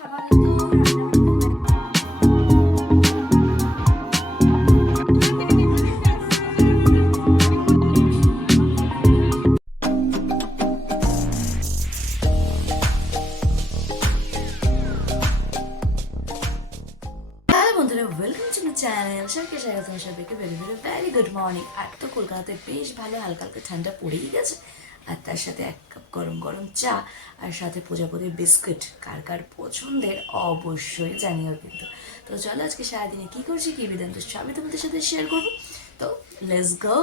Channel সবাইকে স্বাগত। সবাইকে ভেরি গুড মর্নিং। আর তো কলকাতাতে বেশ ভালো হালকা হালকা ঠান্ডা পড়েই গেছে, আর তার সাথে এক কাপ গরম গরম চা আর সাথে প্রজাপতির বিস্কুট কার কার পছন্দের অবশ্যই জানিও কিন্তু। তো চলো আজকে সারাদিনে কি করছি কি বিধান তো আমি তোমাদের সাথে শেয়ার করবো। তো লেটস গো।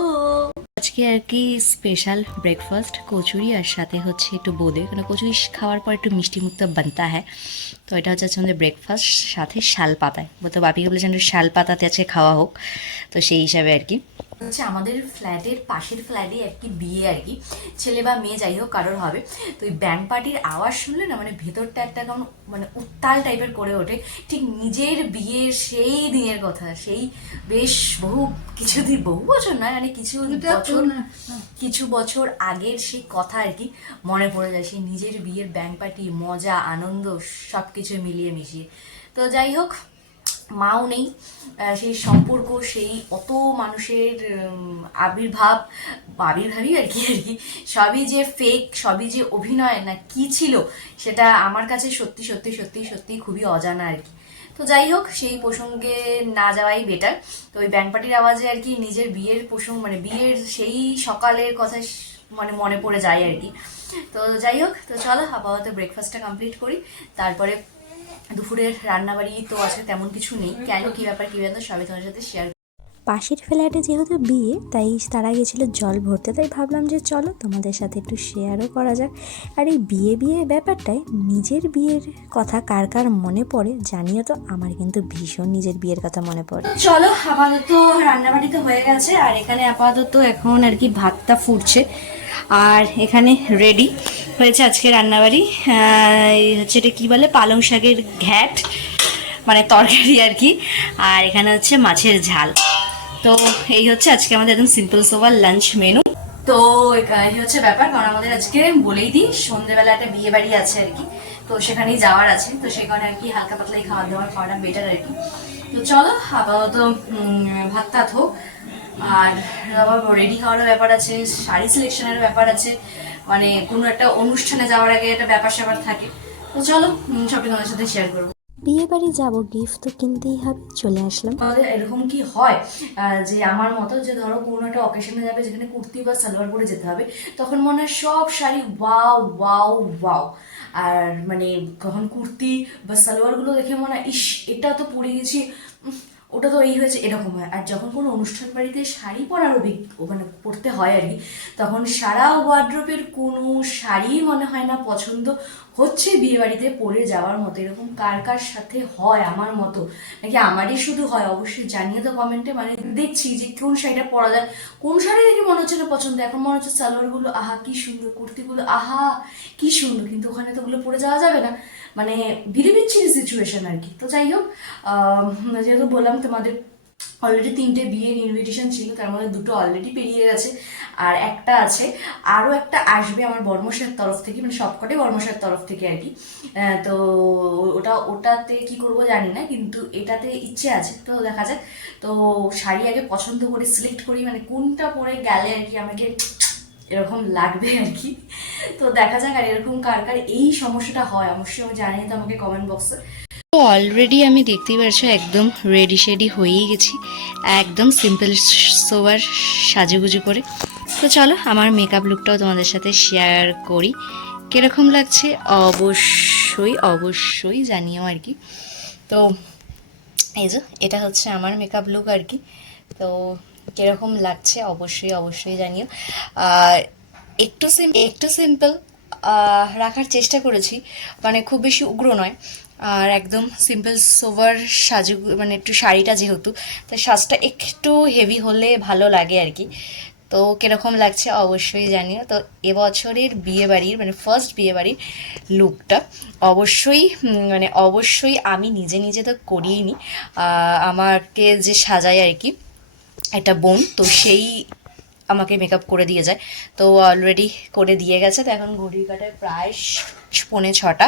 আজকে আর কি স্পেশাল ব্রেকফাস্ট কচুরি আর সাথে হচ্ছে একটু বোঁদে, কারণ কচুরি খাওয়ার পর একটু মিষ্টি মুক্ত বানতা হ্যাঁ। তো এটা হচ্ছে আমাদের ব্রেকফাস্ট, সাথে শাল পাতায় বলতো বাপিকে বলেছেন শাল পাতাতে আছে খাওয়া হোক, তো সেই হিসাবে আর কি হচ্ছে আমাদের ফ্ল্যাটের পাশের ফ্ল্যাটে আর কি বিয়ে আর কি, ছেলে বা মেয়ে যাই হোক কারোর হবে। তো ওই ব্যান্ড পার্টির আওয়াজ শুনলে না মানে ভেতরটা একটা কেমন মানে উত্তাল টাইপের করে ওঠে। ঠিক নিজের বিয়ের সেই দিনের কথা, সেই বেশ বহু বছর নয় মানে কিছু বছর আগের সেই কথা আর কি মনে পড়ে যায়, সেই নিজের বিয়ের ব্যান্ড পার্টি, মজা আনন্দ সব কিছু মিলিয়ে মিশিয়ে। তো যাই হোক, মাও নেই, সেই সম্পর্ক, সেই অত মানুষের আবির্ভাবই আর কি সবই যে ফেক, সবই যে অভিনয় না কি ছিল সেটা আমার কাছে সত্যি সত্যি সত্যি সত্যি খুবই অজানা আর কি। তো যাই হোক, সেই প্রসঙ্গে না যাওয়াই বেটার। তো ওই ব্যান্ড পার্টির আওয়াজে আর কি নিজের বিয়ের প্রসঙ্গ মানে বিয়ের সেই সকালের কথা মানে মনে পড়ে যায় আর কি। তো যাই হোক, তো চলো আপাতত ব্রেকফাস্টটা কমপ্লিট করি, তারপরে দুপুরের রান্নাবাড়ি তো আজকে তেমন কিছু নেই। কেন কি ব্যাপার কি ব্যাপার সবাই তোমার সাথে শেয়ার। পাশের ফ্ল্যাটে যেহেতু বিয়ে তাই তারা গেছিলো জল ভরতে, তাই ভাবলাম যে চলো তোমাদের সাথে একটু শেয়ারও করা যাক। আর এই বিয়ে ব্যাপারটায় নিজের বিয়ের কথা কার কার মনে পড়ে জানিও তো, আমার কিন্তু ভীষণ নিজের বিয়ের কথা মনে পড়ে। চলো আপাতত রান্নাবাড়ি তো হয়ে গেছে, আর এখানে আপাতত এখন আর কি ভাতটা ফুটছে, আর এখানে রেডি হয়েছে আজকে রান্নাবাড়ি। হচ্ছে এটা কি বলে, পালং শাকের ঘ্যাট মানে তরকারি আর কি, আর এখানে হচ্ছে মাছের ঝাল। তো এই হচ্ছে আজকে আমাদের একদম সিম্পল সোভার লাঞ্চ মেনু। তো এই হচ্ছে ব্যাপার, কারণ আমাদের আজকে বলেই দিই সন্ধ্যেবেলা একটা বিয়ে বাড়ি আছে আর কি, তো সেখানেই যাওয়ার আছে, তো সেখানে আর কি হালকা পাতলাই খাওয়াটা বেটার আর কি। তো চলো আপাতত ভাত টাত হোক, আর আবার রেডি হওয়ারও ব্যাপার আছে, শাড়ি সিলেকশনের ব্যাপার আছে, মানে কোনো একটা অনুষ্ঠানে যাওয়ার আগে একটা ব্যাপার স্যাপার থাকে। তো চলো সবই তোমাদের সাথে শেয়ার করবো। বিয়ে বাড়ি যাবো, গিফট তো কিনতেই হবে, চলে আসলাম। আমাদের এরকম কি হয় যে আমার মতো যে ধরো কোনো একটা অকেশনে যাবে যেখানে কুর্তি বা সালোয়ার পরে যেতে হবে, তখন মনে হয় সব শাড়ি ওয়াও ওয়াও ওয়াও, আর মানে কখন কুর্তি বা সালোয়ারগুলো দেখে মনে হয় ইস এটা তো পরে গেছি, ওটা তো এই হয়েছে, এরকম হয়। আর যখন কোনো অনুষ্ঠান বাড়িতে শাড়ি পরার মানে পড়তে হয় আর কি, তখন সারা ওয়ার্ড্রোবের কোনো শাড়ি মনে হয় না পছন্দ হচ্ছে বিয়ে বাড়িতে পরে যাওয়ার মতো। এরকম কার কার সাথে হয় আমার মতো, নাকি আমারই শুধু হয় অবশ্যই জানিয়ে তো কমেন্টে। মানে দেখছি যে কোন শাড়িটা পরা যায়, কোন শাড়ি দেখে মনে হচ্ছে না পছন্দ, এখন মনে হচ্ছে সালোয়ারগুলো আহা কি সুন্দর, কুর্তিগুলো আহা কি সুন্দর, কিন্তু ওখানে তো ওগুলো পরে যাওয়া যাবে না, মানে বিচ্ছিরি সিচুয়েশন আর কি। তো যাই হোক, যেহেতু বললাম তোমাদের অলরেডি 3টে বিয়ের ইনভিটেশন ছিল, তার মধ্যে 2টো অলরেডি পেরিয়ে গেছে, আর একটা আছে, আরও একটা আসবে আমার বর্মশাইয়ের তরফ থেকে, মানে সবকটাই বর্মশাইয়ের তরফ থেকে আর কি। তো ওটাতে কি করব জানি না, কিন্তু এটাতে ইচ্ছে আছে, তো দেখা যাক। তো শাড়ি আগে পছন্দ করে সিলেক্ট করি, মানে কোনটা পরে গেলে আর কি আমাকে এরকম লাগবে আর কি। তো দেখা যাক, আর এরকম কার কার এই সমস্যাটা হয় অবশ্যই আমি জানিয়ে তো আমাকে কমেন্ট বক্সে। তো অলরেডি আমি দেখতেই পারছো একদম রেডি শেডি হয়েই গেছি, একদম সিম্পল সোবার সাজুগুজু করে। তো চলো আমার মেকআপ লুকটাও তোমাদের সাথে শেয়ার করি, কীরকম লাগছে অবশ্যই অবশ্যই জানিও আর কি। তো এই যে এটা হচ্ছে আমার মেকআপ লুক আর কি, তো কীরকম লাগছে অবশ্যই অবশ্যই জানিও। একটু সিম্পল রাখার চেষ্টা করেছি, মানে খুব বেশি উগ্র নয়, আর একদম সিম্পল সোভার সাজু, মানে একটু শাড়িটা যেহেতু, তাই সাজটা একটু হেভি হলে ভালো লাগে আর কি। তো কীরকম লাগছে অবশ্যই জানিও। তো এবছরের বিয়েবাড়ির মানে ফার্স্ট বিয়েবাড়ির লুকটা অবশ্যই মানে অবশ্যই আমি নিজে নিজে তো করিয়ে নিই, আমাকে যে সাজায় আর কি একটা বোন, তো সেই আমাকে মেকআপ করে দিয়ে যায়, তো অলরেডি করে দিয়ে গেছে। তো এখন ঘড়ির কাটায় প্রায় 5:45।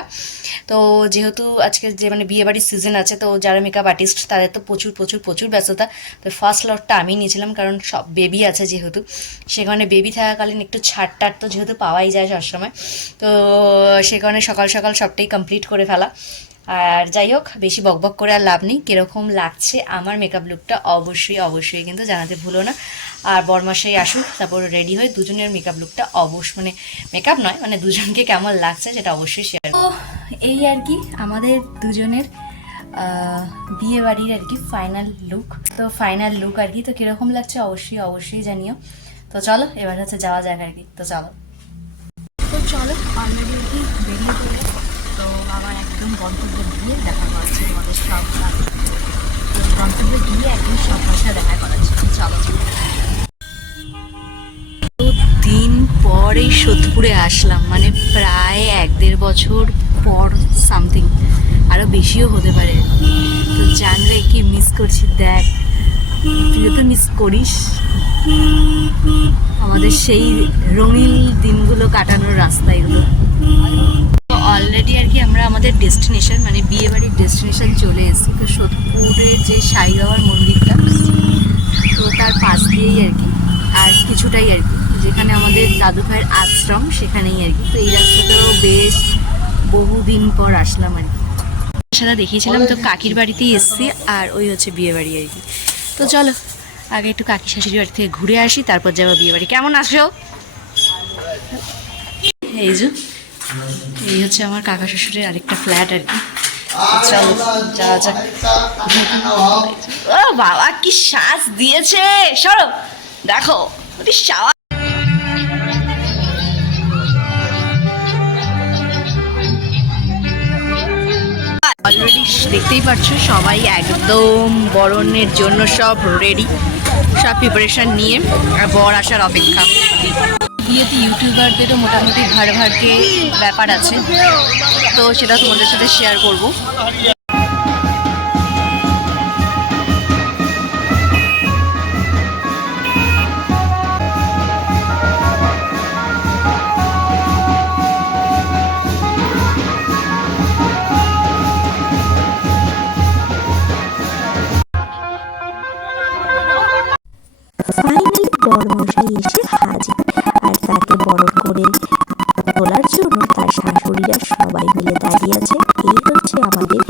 তো যেহেতু আজকে যে মানে বিয়েবাড়ির সিজন আছে, তো যারা মেকআপ আর্টিস্ট তাদের তো প্রচুর প্রচুর প্রচুর ব্যস্ততা। তো ফার্স্ট লটটা আমি নিয়েছিলাম, কারণ সব বেবি আছে যেহেতু, সেখানে বেবি থাকাকালীন একটু ছাড় টাড় তো যেহেতু পাওয়াই যায় সবসময়, তো সে কারণে সকাল সকাল সবটাই কমপ্লিট করে ফেলা। আর যাই হোক, বেশি বকবক করে আর লাভ নেই। কীরকম লাগছে আমার মেকআপ লুকটা অবশ্যই অবশ্যই কিন্তু জানাতে ভুলো না। আর বরমাসাই আসুক, তারপর রেডি হয়ে দুজনের মেকআপ লুকটা মানে মেকআপ নয়, মানে দুজনকে কেমন লাগছে সেটা অবশ্যই শেয়ার। তো এই আর কি আমাদের দুজনের বিয়ে বাড়ির আর কি ফাইনাল লুক। তো ফাইনাল লুক আর কি, তো কীরকম লাগছে অবশ্যই অবশ্যই জানিও। তো চলো এবার হচ্ছে যাওয়া যাক আর কি। তো চলো অলরেডি আর কি বেরিয়ে পড়লো। তো আবার একদম গন্তব্যে গিয়ে দেখা করাচ্ছে তোমাদের সব সাথে। তো গন্তব্যে গিয়ে একদম সব ভাষা দেখা করাচ্ছে। চলো দিন পর এই সোদপুরে আসলাম, মানে প্রায় 1-1.5 বছর পর সামথিং, আরও বেশিও হতে পারে। তো জানলে কি মিস করছি, দেখ তুইও তো মিস করিস আমাদের সেই রঙিন দিনগুলো কাটানোর রাস্তা এগুলো। অলরেডি আর কি আমরা আমাদের ডেস্টিনেশন মানে বিয়ে বাড়ির ডেস্টিনেশন চলে এসেছি। তো সোদপুরে যে সাই বাবার মন্দিরটা, তো তার পাশ দিয়েই আর কি, আর কিছুটাই আর কি যেখানে আমাদের দাদু ভাইয়ের আশ্রম সেখানেই আর কি। তো এই রাস্তাটাও বেশ বহুদিন পর আসলাম আর কি। সেটা দেখিয়েছিলাম, তো কাকির বাড়িতেই এসেছি, আর ওই হচ্ছে বিয়ে বাড়ি আর কি। তো চলো আগে একটু কাকি শাশুড়ি বাড়ি থেকে ঘুরে আসি, তারপর যাবো বিয়ে বাড়ি। কেমন আসো? এই যে এই হচ্ছে আমার কাকা শ্বশুরের আরেকটা ফ্ল্যাট আর কি। চলো যাওয়া যাক। ও বাবা কি সাজ দিয়েছে, সরো দেখো শাওয়া। অলরেডি দেখতেই পাচ্ছ সবাই একদম বরণের জন্য সব রেডি, সব প্রিপারেশন নিয়ে বর আসার অপেক্ষা। বিয়েতে ইউটিউবারদেরও মোটামুটি ভাড়কে ব্যাপার আছে, তো সেটা তোমাদের সাথে শেয়ার করব। ফাইনালি বড়মশাই এসে হাজির, আর তাকে বরণ করে তোলার জন্য তার শাশুড়িরা সবাই মিলে দাঁড়িয়ে আছে। এই হচ্ছে আমাদের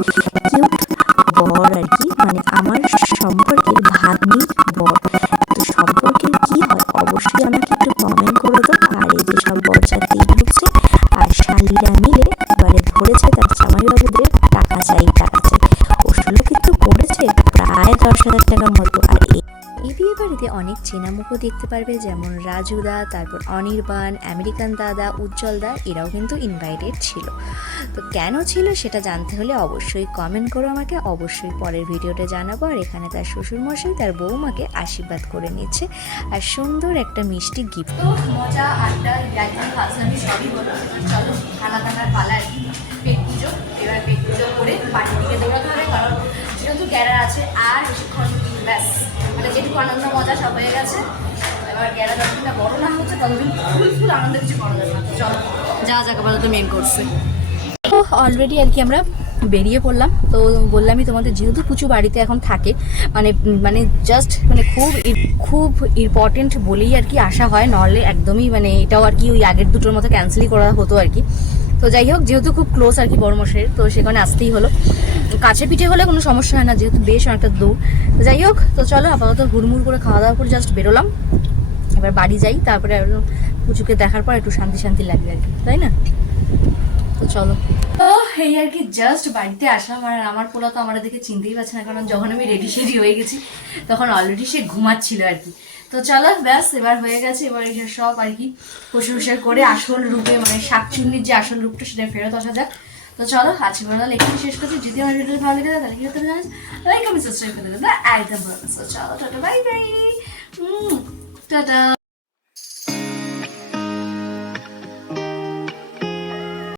কিউট বর আর কি, মানে আমার সম্পর্কের ভাগ্নি বর। তো সম্পর্কের কি হয় অবশ্যই আমাকে একটু কমেন্ট করে দাও। আর এই যে সব বরযাত্রী ঢুকছে, আর শালিরা মিলে এবারে ধরেছে তার জামাইবাবুদের টাকা চাই টাকা চাই। ওষুধ কিন্তু করেছে প্রায় 10,000 টাকার মতো। আর এই বিয়ে বাড়িতে অনেক চেনা মুখও দেখতে পারবে, যেমন রাজুদা, তারপর অনির্বাণ, আমেরিকান দাদা, উজ্জ্বল দা, এরাও কিন্তু ইনভাইটেড ছিল। তো কেন ছিল সেটা জানতে হলে অবশ্যই কমেন্ট করো আমাকে, অবশ্যই পরের ভিডিওতে জানাবো। আর এখানে তার শ্বশুরমশাই তার বৌমাকে আশীর্বাদ করে নিচ্ছে, আর সুন্দর একটা মিষ্টি গিফট। তো মজা আড্ডা একদম ফাঁসলামি সবই হলো। চলো খানা দানার পালা আর কি, পেট পুজো। এবার পেট পুজো করে বাড়ির দিকে দৌড়াতে হবে, কারণ যেহেতু গ্যারা আছে আর বেশিক্ষণ ব্যাস, মানে যেটুকু আনন্দ মজা সব হয়ে গেছে। এবার গ্যারা যতদিনটা বড় না হচ্ছে ততদিন ফুল আনন্দ কিছু করা যাবে না। চলো যা যাক আপাতত মেন করছে। তো অলরেডি আর কি আমরা বেরিয়ে পড়লাম। তো বললামই তোমাদের, যেহেতু পুচু বাড়িতে এখন থাকে, মানে মানে জাস্ট মানে খুব ইম্পর্টেন্ট বলেই আর কি আসা হয়, নাহলে একদমই মানে এটাও আর কি ওই আগের দুটোর মতো ক্যান্সেলই করা হতো আর কি। তো যাই হোক, যেহেতু খুব ক্লোজ আর কি বড়মশাইয়ের, তো সেখানে আসতেই হলো। কাছে পিঠে হলে কোনো সমস্যা হয় না, যেহেতু বেশ অনেকটা দূর। তো যাই হোক, তো চলো আপাতত হুড়মুড় করে খাওয়া দাওয়া করে জাস্ট বেরোলাম। এবার বাড়ি যাই, তারপরে পুচুকে দেখার পর একটু শান্তি শান্তি লাগবে আর কি, তাই না? তো চলো। তো এই আর কি জাস্ট বাড়িতে আসলাম, আর আমার পোলা তো আমার দেখে চিনতেই পারছে না, কারণ যখন আমি রেডি সেডি হয়ে গেছি তখন অলরেডি সে ঘুমাচ্ছিল আর কি। তো চলো ব্যাস এবার হয়ে গেছে। এবার এসে সব আর কি প্রশংসা করে আসল রূপে, মানে শাকচুন্নির যে আসল রূপটা সেটা ফেরত আসা যাক। তো চলো আজকে বলা লেখাটি শেষ করছি। যদি আমার ভিডিও ভালো লেগে যায় তাহলে কি করতে জানিস, লাইক আমি সাবস্ক্রাইব করে দেবো একদম ভালো। চলো টাটা বাই বাই, টাটা।